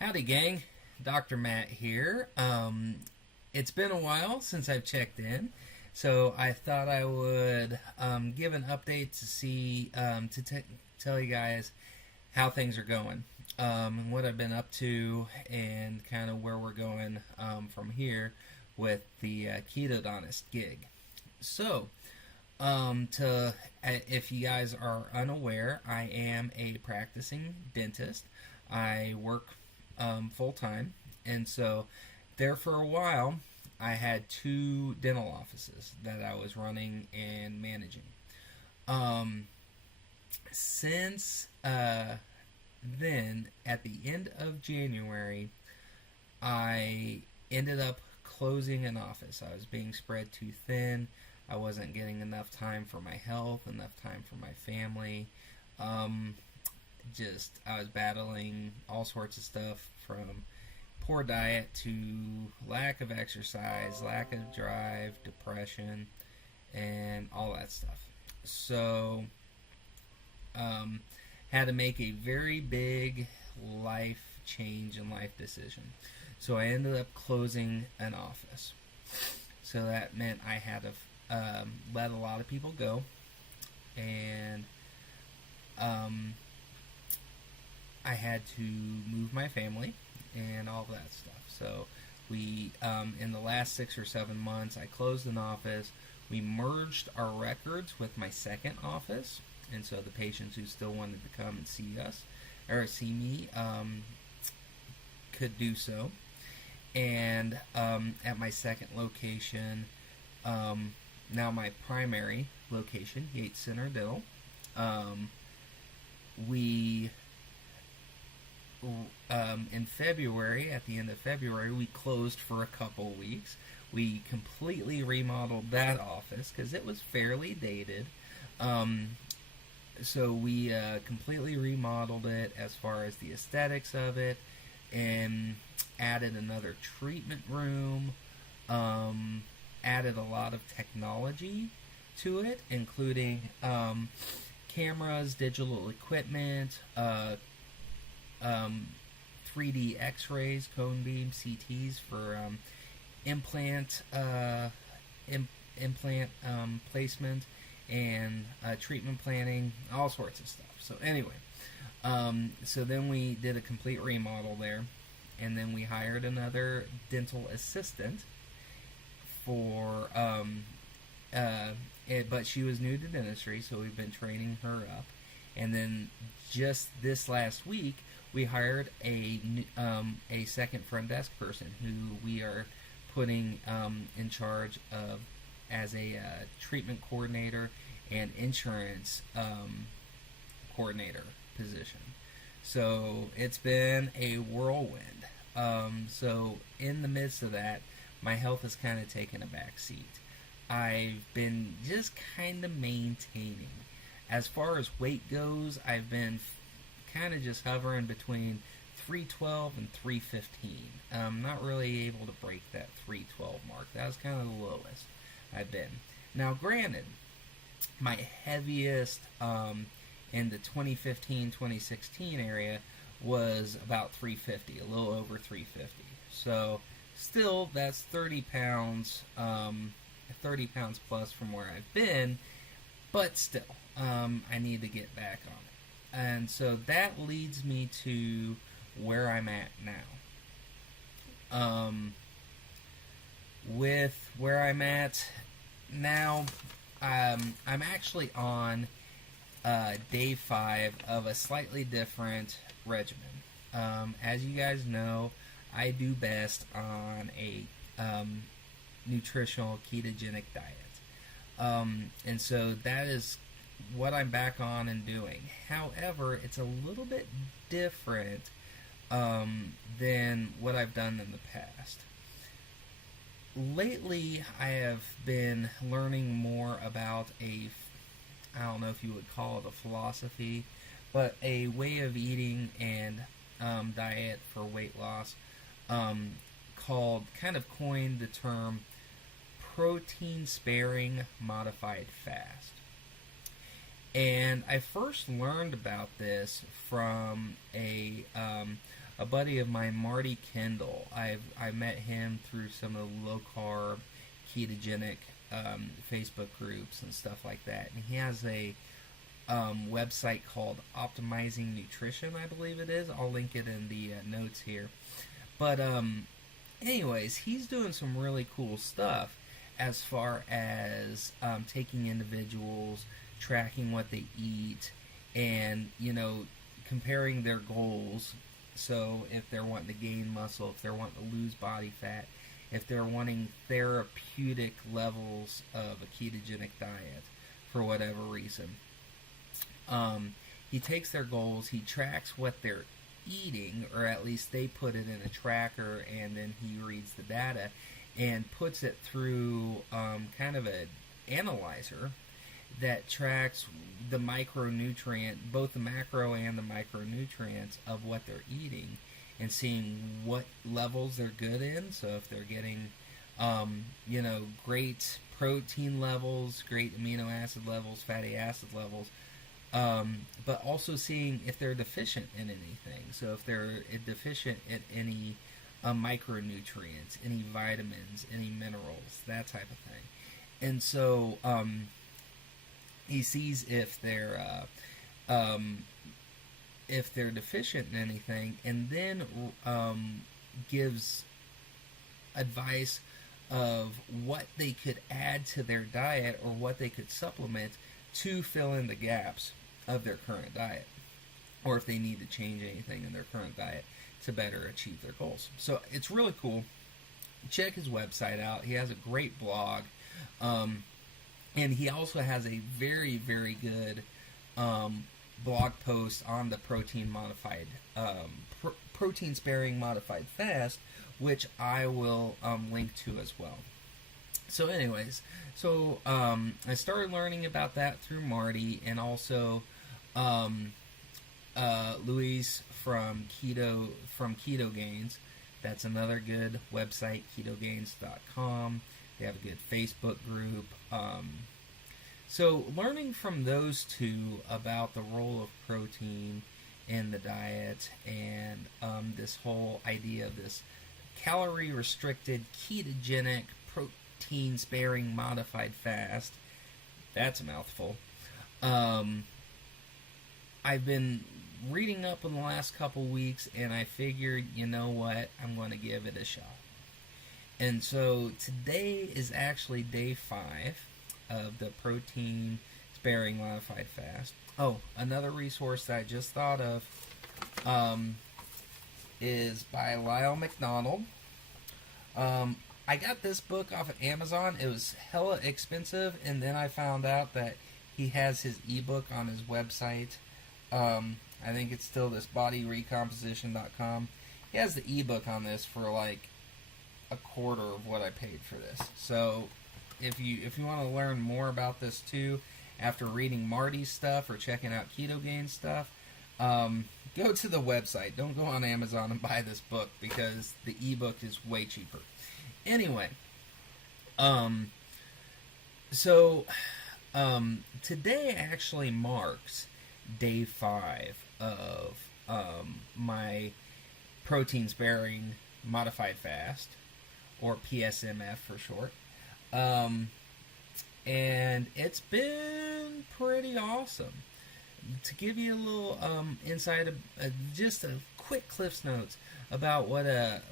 Howdy, gang. Dr. Matt here. It's been a while since I've checked in, so I thought I would give an update to see tell you guys how things are going, what I've been up to, and kind of where we're going from here with the Ketodontist gig. So, if you guys are unaware, I am a practicing dentist. I work full time, and so there for a while, I had two dental offices that I was running and managing. Since then, at the end of January, I ended up closing an office. I was being spread too thin. I wasn't getting enough time for my health, enough time for my family. I was battling all sorts of stuff from poor diet to lack of exercise, lack of drive, depression, and all that stuff. So, had to make a very big life change and life decision. So I ended up closing an office. So that meant I had to let a lot of people go, and I had to move my family and all that stuff. So we, in the last 6 or 7 months, I closed an office. We merged our records with my second office, and so the patients who still wanted to come and see us or see me could do so. And at my second location, now my primary location, Yates Center Dental, we in February, at the end of February, we closed for a couple weeks. We completely remodeled that office because it was fairly dated. So we completely remodeled it as far as the aesthetics of it, and added another treatment room, added a lot of technology to it, including cameras, digital equipment, 3D x-rays, cone beam, CTs for implant placement, and treatment planning, all sorts of stuff. So anyway, so then we did a complete remodel there, and then we hired another dental assistant for but she was new to dentistry, so we've been training her up. And then just this last week, we hired a second front desk person who we are putting in charge of as a treatment coordinator and insurance coordinator position. So it's been a whirlwind. So in the midst of that, my health has kind of taken a back seat. I've been just kind of maintaining. As far as weight goes, I've been kind of just hovering between 312 and 315. I'm not really able to break that 312 mark. That was kind of the lowest I've been. Now, granted, my heaviest in the 2015-2016 area was about 350, a little over 350. So, still, that's 30 pounds plus from where I've been, but still, I need to get back on it. And so that leads me to where I'm at now. With where I'm at now, I'm actually on day 5 of a slightly different regimen. As you guys know, I do best on a nutritional ketogenic diet. And so that is what I'm back on and doing. However, it's a little bit different than what I've done in the past. Lately, I have been learning more about I don't know if you would call it a philosophy, but a way of eating and diet for weight loss coined the term protein sparing modified fast. And I first learned about this from a a buddy of mine, Marty Kendall. I met him through some of the low carb, ketogenic Facebook groups and stuff like that. And he has a website called Optimizing Nutrition, I believe it is. I'll link it in the notes here. But anyways, he's doing some really cool stuff as far as taking individuals, tracking what they eat, and comparing their goals. So if they're wanting to gain muscle, if they're wanting to lose body fat, if they're wanting therapeutic levels of a ketogenic diet for whatever reason, he takes their goals, he tracks what they're eating, or at least they put it in a tracker, and then he reads the data and puts it through kind of an analyzer that tracks the micronutrient, both the macro and the micronutrients of what they're eating, and seeing what levels they're good in. So if they're getting, great protein levels, great amino acid levels, fatty acid levels, but also seeing if they're deficient in anything. So if they're deficient in any micronutrients, any vitamins, any minerals, that type of thing. And so he sees if they're deficient in anything, and then gives advice of what they could add to their diet or what they could supplement to fill in the gaps of their current diet, or if they need to change anything in their current diet to better achieve their goals. So it's really cool. Check his website out. He has a great blog, and he also has a very, very good blog post on the protein sparing modified fast, which I will link to as well. So anyways, I started learning about that through Marty, and also Luis from Ketogains. That's another good website, ketogains.com. They have a good Facebook group. So learning from those two about the role of protein in the diet, and this whole idea of this calorie restricted ketogenic protein sparing modified fast, that's a mouthful. I've been reading up in the last couple weeks, and I figured, you know what, I'm going to give it a shot. And so today is actually day 5 of the protein sparing modified fast. Oh, another resource that I just thought of is by Lyle McDonald. I got this book off of Amazon. It was hella expensive, and then I found out that he has his ebook on his website. I think it's still this bodyrecomposition.com. He has the ebook on this for like a quarter of what I paid for this. So if you want to learn more about this too, after reading Marty's stuff or checking out Ketogains stuff, go to the website. Don't go on Amazon and buy this book, because the ebook is way cheaper. Anyway, today actually marks day 5 of my protein sparing modified fast, or PSMF for short. And it's been pretty awesome. To give you a little insight, just a quick Cliff's Notes about what a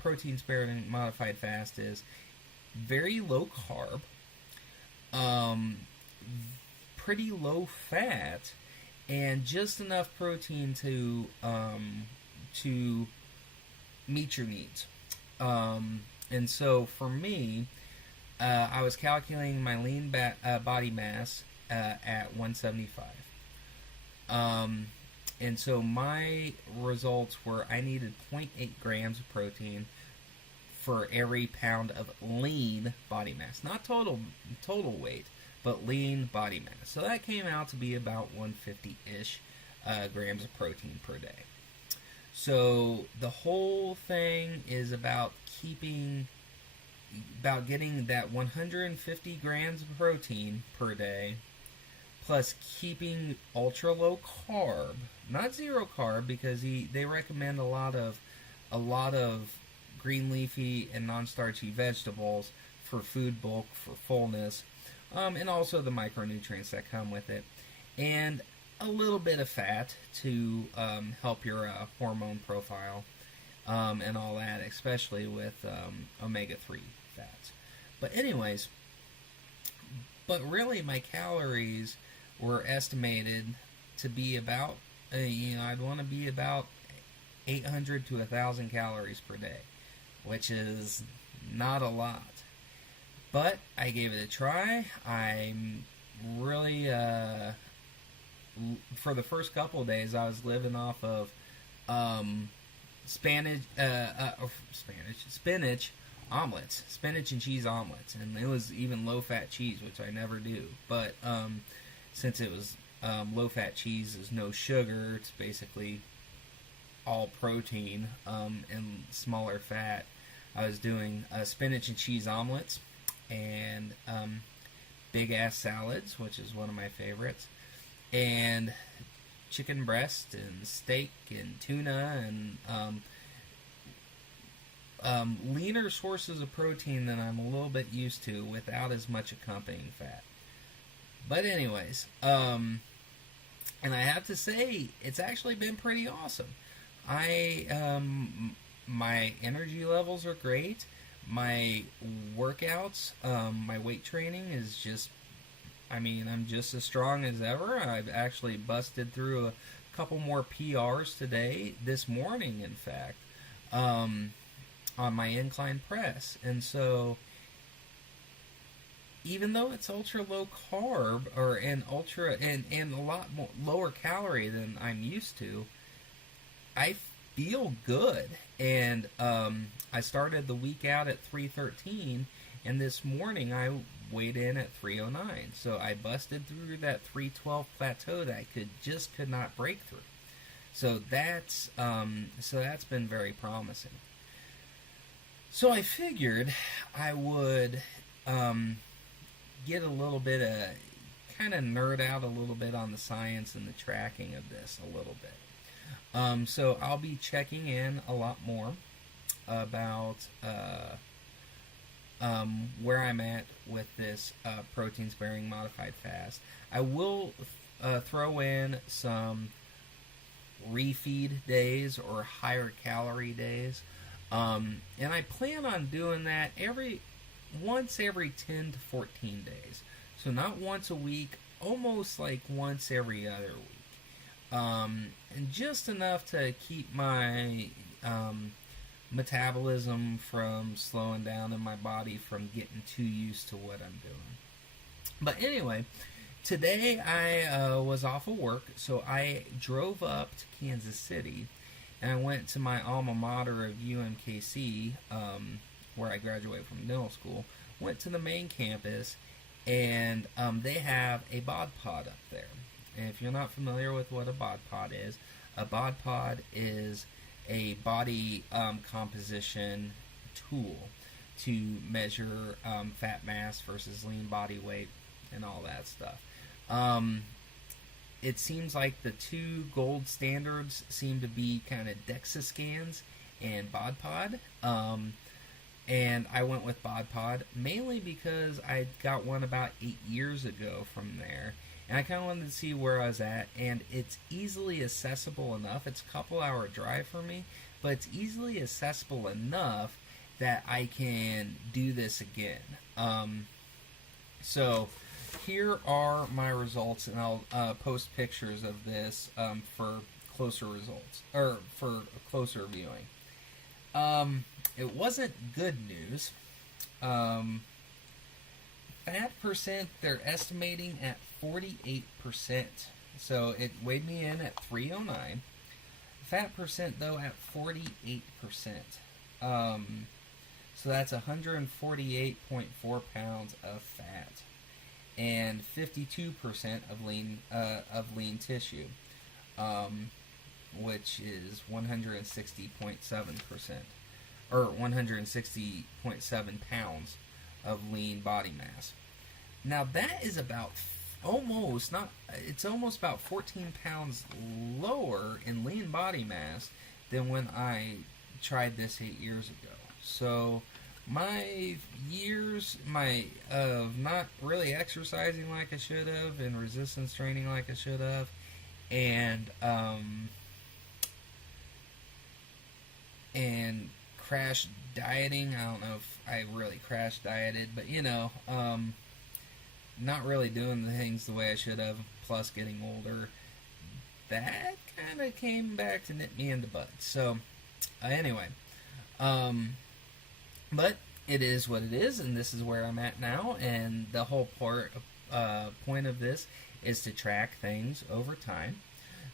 protein sparing modified fast is. Very low carb, pretty low fat, and just enough protein to meet your needs. And so for me, I was calculating my lean body mass at 175. And so my results were I needed 0.8 grams of protein for every pound of lean body mass. Not total weight, but lean body mass. So that came out to be about 150-ish grams of protein per day. So the whole thing is about getting that 150 grams of protein per day, plus keeping ultra low carb, not zero carb, because they recommend a lot of green leafy and non-starchy vegetables for food bulk, for fullness, and also the micronutrients that come with it, and a little bit of fat to help your hormone profile, and all that, especially with omega-3 fats. But anyways, really my calories were estimated to be about, I'd want to be about 800 to 1,000 calories per day, which is not a lot. But I gave it a try. I'm really, for the first couple of days, I was living off of spinach omelets, spinach and cheese omelets, and it was even low-fat cheese, which I never do. But since it was low-fat cheese, is no sugar, it's basically all protein and smaller fat. I was doing spinach and cheese omelets and big ass salads, which is one of my favorites, and chicken breast and steak and tuna and leaner sources of protein than I'm a little bit used to without as much accompanying fat. But anyways, and I have to say, it's actually been pretty awesome. My energy levels are great. My workouts, my weight training is just, I'm just as strong as ever. I've actually busted through a couple more PRs this morning, in fact, on my incline press. And so, even though it's ultra low carb and a lot more lower calorie than I'm used to, I feel good. And I started the week out at 313, and this morning I weighed in at 309. So I busted through that 312 plateau that I could not break through. So that's been very promising. So I figured I would get a little bit of, kind of nerd out a little bit on the science and the tracking of this a little bit. So I'll be checking in a lot more about where I'm at with this protein-sparing modified fast. I will throw in some refeed days or higher calorie days, and I plan on doing that once every 10 to 14 days. So not once a week, almost like once every other week. And just enough to keep my metabolism from slowing down and my body from getting too used to what I'm doing. But anyway, today I was off of work, so I drove up to Kansas City, and I went to my alma mater of UMKC, where I graduated from dental school. Went to the main campus, and they have a bod pod up there. And if you're not familiar with what a bod pod is a body composition tool to measure fat mass versus lean body weight and all that stuff. It seems like the two gold standards seem to be kind of DEXA scans and bod pod. And I went with bod pod mainly because I got one about 8 years ago from there. And I kind of wanted to see where I was at, and it's easily accessible enough. It's a couple-hour drive for me, but it's easily accessible enough that I can do this again. So here are my results, and I'll post pictures of this for closer results, or for closer viewing. It wasn't good news. Fat percent, they're estimating at 48%. So it weighed me in at 309. Fat percent, though, at 48%. So that's 148.4 pounds of fat. And 52% of lean tissue, which is 160.7%. Or 160.7 pounds of lean body mass. Now that is about almost not. It's almost about 14 pounds lower in lean body mass than when I tried this 8 years ago. So my years, my of not really exercising like I should have, and resistance training like I should have, and and crash dieting. I don't know if I really crash dieted, but not really doing the things the way I should have, plus getting older. That kind of came back to nip me in the butt. So, anyway, but it is what it is, and this is where I'm at now. And the whole point of this is to track things over time.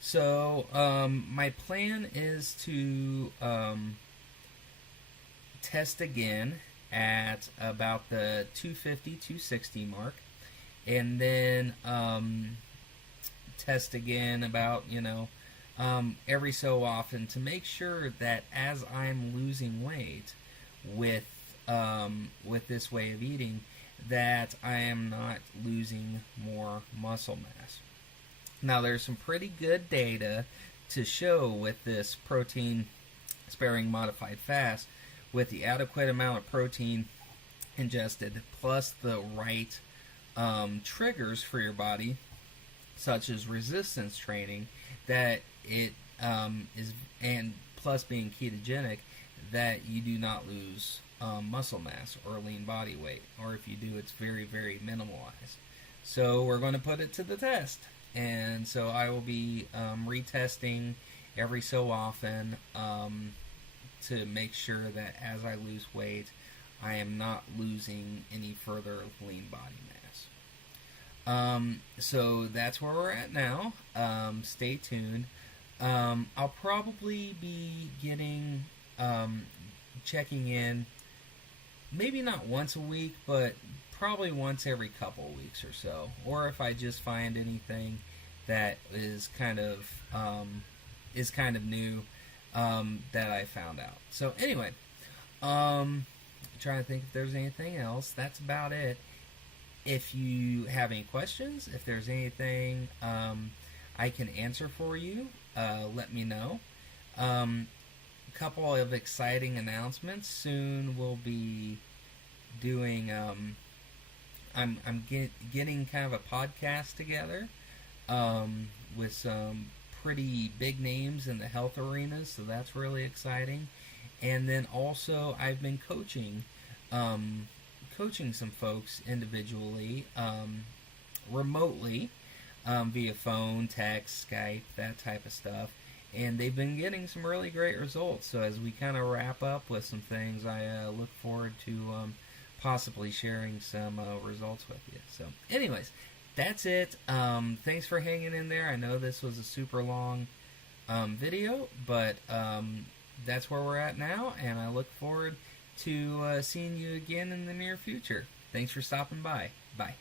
So, my plan is to test again at about the 250, 260 mark, and then test again about, every so often to make sure that as I'm losing weight with this way of eating, that I am not losing more muscle mass. Now, there's some pretty good data to show with this protein sparing modified fast, with the adequate amount of protein ingested plus the right triggers for your body, such as resistance training, that it is, and plus being ketogenic, that you do not lose muscle mass or lean body weight, or if you do, it's very, very minimalized. So we're going to put it to the test, and so I will be retesting every so often to make sure that as I lose weight, I am not losing any further lean body mass. So that's where we're at now. Stay tuned. I'll probably be checking in, maybe not once a week, but probably once every couple of weeks or so. Or if I just find anything that is kind of new that I found out. So anyway, trying to think if there's anything else. That's about it. If you have any questions, if there's anything I can answer for you, let me know. A couple of exciting announcements. Soon we'll be doing, I'm getting kind of a podcast together with some pretty big names in the health arena, so that's really exciting. And then also I've been coaching some folks individually, remotely, via phone, text, Skype, that type of stuff, and they've been getting some really great results. So as we kind of wrap up with some things, I look forward to possibly sharing some results with you. So anyways, that's it. Thanks for hanging in there. I know this was a super long video, but that's where we're at now, and I look forward to seeing you again in the near future. Thanks for stopping by. Bye.